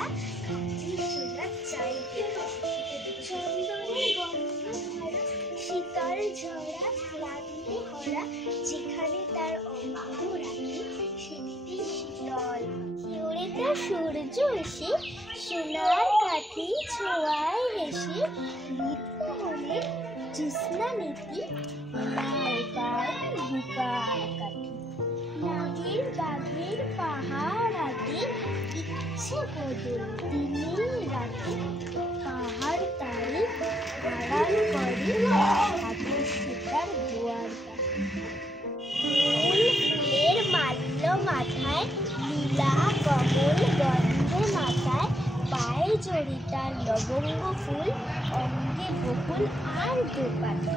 ভরা খাঁটি সোনার চাইতে চন্দনে গন্ধ ভরা শীতল ঝরা ক্লান্তি ভরা যেখানে তার অঙ্গ রাখি সেটি শীতল শিউরে তার সূর্য এসে সোনার কাঠি ছোঁয়ায় হেসে মৃত্যু হলে জ্যোৎস্না নীতি লাল পায় রূপার কাঠি নাগের বাঘের পাহাড় আগে ইচ্ছে বদল দিনে রাতে পাহাড় তারে আড়াল করে সাগর সুতার দুয়ার মূল ফুলের মাল্য মাথায় লীলা কমল গন্ধে মাথায় পায়ে জড়িতার লবঙ্গ ফুল অঙ্গে বকুল আর দোপাতা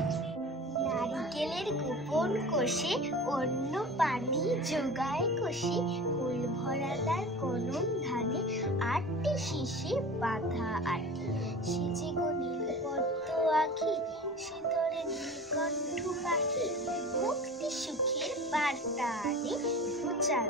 নারিকেলের গোপন কোষে অন্য পানি যোগায় কোষে কুল ভরা তার কনন ধানে 8টি শীষে বাঁধা আটি সেজে গো নীলপদ্ম আঁখি শীতলে নীলকণ্ঠ পাখি মুক্তি সুখের বার্তা আনে প্রচার